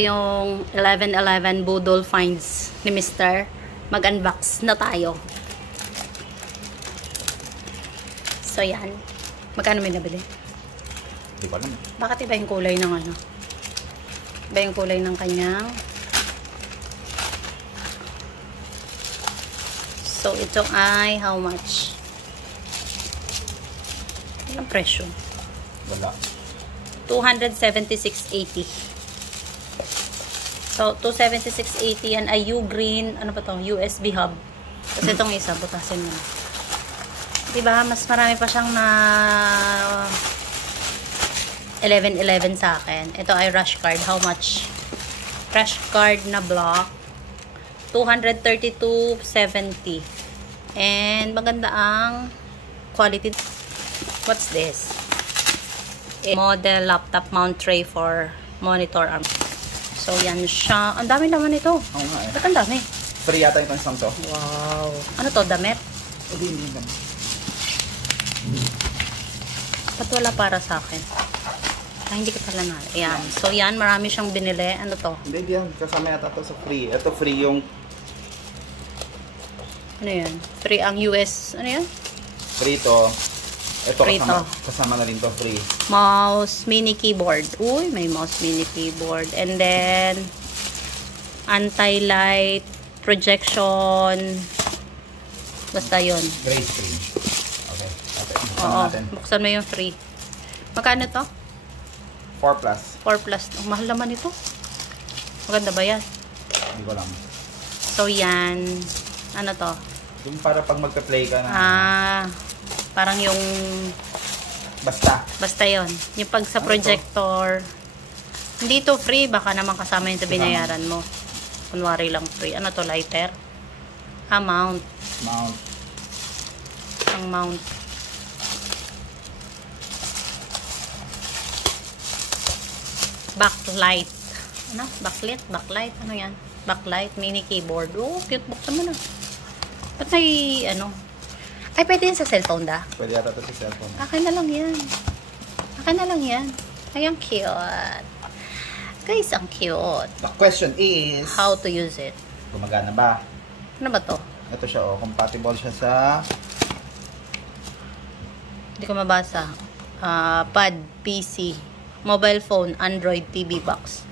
Yung 1111 Budol finds ni Mr. Mag-unbox na tayo. So yan. Magkano may nabili? Hindi ko alam. Bakit iba yung kulay ng ano? Iba yung kulay ng kanyang. So ito ay how much? Ilang presyo? Wala. 276.80. So 276.80 yan ay U-Green, ano ba to? USB hub. Kasi itong isa, butasin mo. Diba? Mas marami pa siyang na 1111 sa akin. Ito ay rush card. How much? Rush card na block. 232.70. And maganda ang quality. What's this? A model laptop mount tray for monitor arm. So yan siya. Ang dami naman ito. Oo nga eh. Ba't ang dami? Free yata itong isang to. Wow. Ano to? Damit? Hindi. Ba't wala para sa akin? Ay, hindi ko pala na. Ayan. So yan, marami siyang binili. Ano to? Hindi yan. Kasama yata to sa free. Ito free yung... Ano yan? Free ang US. Ano yan? Free to. Ito Free kasama na rin to free. Mouse mini keyboard. Uy, may mouse mini keyboard. And then, anti-light, projection. Basta yun. Gray screen. Okay. Buksan Oo. natin. Buksan mo yung free. Magkano to? 4 plus. 4 plus. Ang mahal naman ito. Maganda ba yan? Hindi ko alam. So, yan. Ano to? Yung para pag magpa-play ka na. Parang yung... Basta yon. Yung pag sa projector. Hindi to free. Baka naman kasama yung binayaran mo. Kunwari lang free. Ano to? Lighter? Mount. Ang mount. Backlight. Ano? Backlight. Ano yan? Backlight. Mini keyboard. Oh, cute. Buksan mo na. Ba't may ano? Ay, pwede yan sa cellphone da? Pwede yata ito sa cellphone. Akin na lang yan. Ay, ang cute. Guys, ang cute. The question is... How to use it. Gumagana ba? Ano ba to? Ito siya compatible siya sa... Hindi ko mabasa. Pad, PC, mobile phone, Android TV box.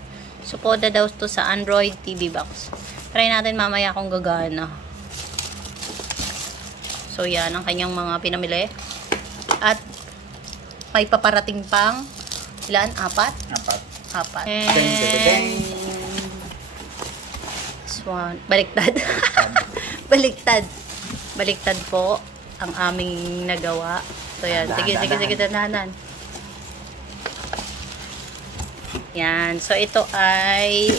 Supported daw to sa Android TV box. Try natin mamaya kung gagana. So, yan ang kanyang mga pinamili. At may paparating pang ilan? 4? 4. And this one. Baliktad. Baliktad po ang aming nagawa. So, yan. Sige, dandanan. Yan. So, ito ay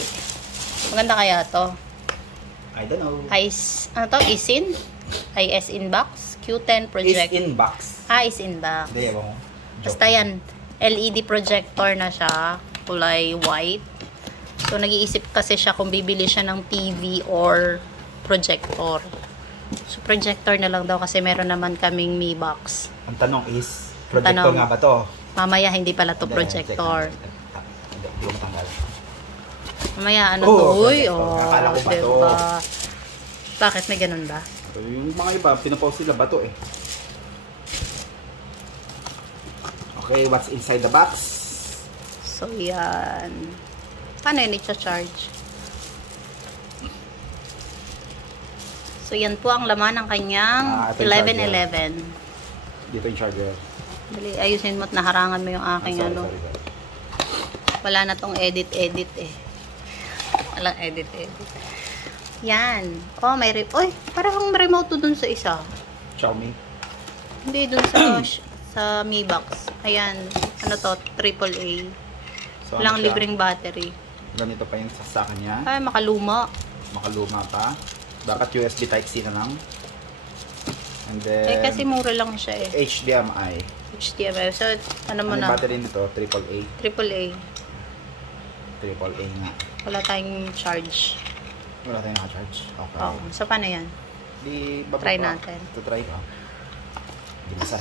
maganda kaya to? I don't know. Ano to? Isin? IS box, Q10 project. Is in box. Is in box. Hindi, ewan ko. Basta yan, LED projector na siya, kulay white. So, nag-iisip kasi siya kung bibili siya ng TV or projector. So, projector na lang daw kasi meron naman kaming Mi box. Ang tanong is, projector nga ba to? Mamaya, hindi pala to projector. Hindi, yung tanggal. Mamaya, ano to? Uy, Akala ko ba to? diba? Bakit may ganun ba? Yung mga iba, pinapost sila bato eh. Okay, what's inside the box? So, yan. Paano yun i-charge? So, yan po ang laman ng kanyang 1111. Dito yung charger. Dali, ayusin mo at naharangan mo yung aking Sorry. Wala na tong edit eh. Walang edit. Yan. Oh, may Uy, parang remote to dun sa isa. Xiaomi. Hindi, dun sa Mi Box. Ayan. Ano to? AAA. So, Walang libreng battery. Ganito pa yung saksakan niya. Ay, makaluma. Makaluma pa. Dapat USB Type-C na lang. And then... kasi mura lang siya eh. HDMI. So, ano mo na? battery nito? AAA. AAA. AAA nga. Wala tayong charge. Wala tayong naka-charge. Okay. Oh, so, paano yan? Di, baba Try pa. natin. Ito try ko. Binasa.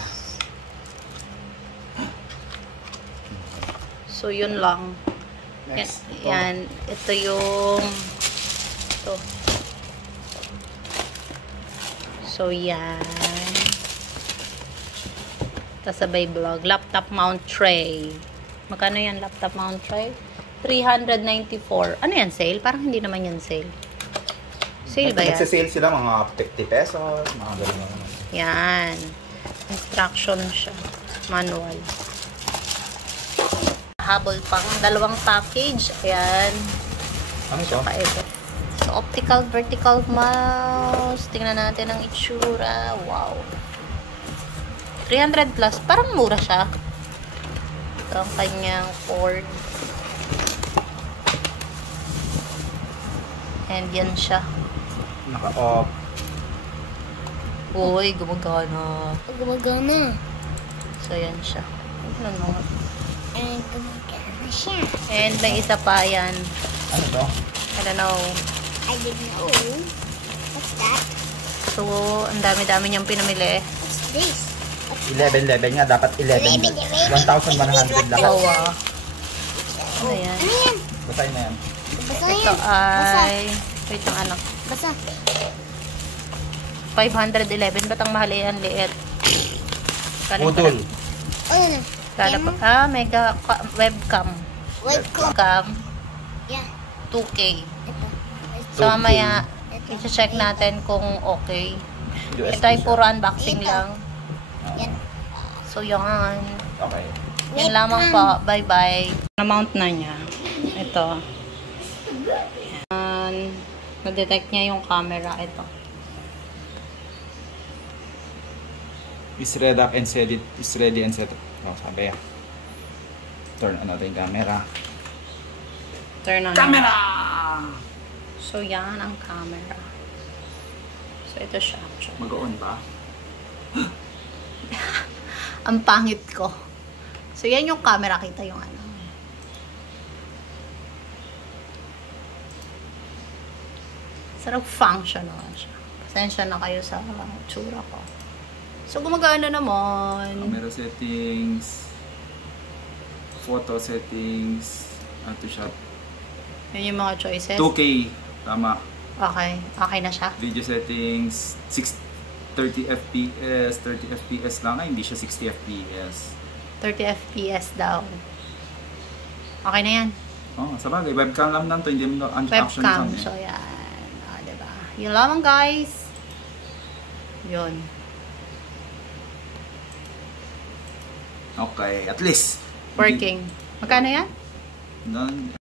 So, yun lang. Next. Yan. Ito yung... Ito. So, yan. Tapos sabay vlog. Laptop mount tray. Magkano yan laptop mount tray? 394. Ano yan, sale? Parang hindi naman yan sale. Sale ba yan? Nagsisale sila mga 50 pesos, mga gano'n. Yan. Instruction siya. Manual. Habol pang dalawang package. Ayan. Ano ito? Saka ito. So, optical vertical mouse. Tingnan natin ang itsura. Wow. 300 plus. Parang mura siya. Ito ang kanyang cord. And yan siya. Naka-off. Uy, gumagana. Gumagana. So, yan siya. Ano no? Gumagana siya. And may isa pa yan. Ano to? I don't know. I didn't know. What's that? So, ang dami-dami niyang pinamili. What's this? 11 level nga. Dapat 11. 1,100 lang. Wow, ah. Ano yan? Ano yan? Basahin na yan. Basa Ito yan. Basa. ay... Wait ang anak. Basa. 511. Ba't ang mahal yan? Liit. Udol. Oh, yan. Kala pa. Mega webcam. Webcam. Webcam. Yeah. 2K. Ito. So, mamaya, i-check natin kung okay. USB Ito ay siya. puro unboxing lang. Yan. So, yan. Okay. Yan lamang po. Bye-bye. Na-mount na niya. Ito. Yan. Na-detect niya yung camera. Ito. Is ready up and set it. Is ready and set up. Oh, sabi yan. Turn on natin yung camera. Turn on. Camera! So, yan ang camera. So, ito siya. Mag-on ba? Ang pangit ko. So, yan yung camera. Kita yung ano. Sarap function naman siya. Pasensya na kayo sa tsura ko. So, gumagana naman. Camera settings. Photo settings. Auto shot. Yan yung mga choices. 2K. Tama. Okay. Okay na siya. Video settings. 30 FPS. 30 FPS lang. Ay, hindi siya 60 FPS. 30 FPS daw. Okay na yan. Oh, sabagay. Webcam lang lang to. Hindi mo action Webcam. cam eh. So, yan. Diba? Yun lamang, guys. Yun. Okay. At least. Working. Magkano yan?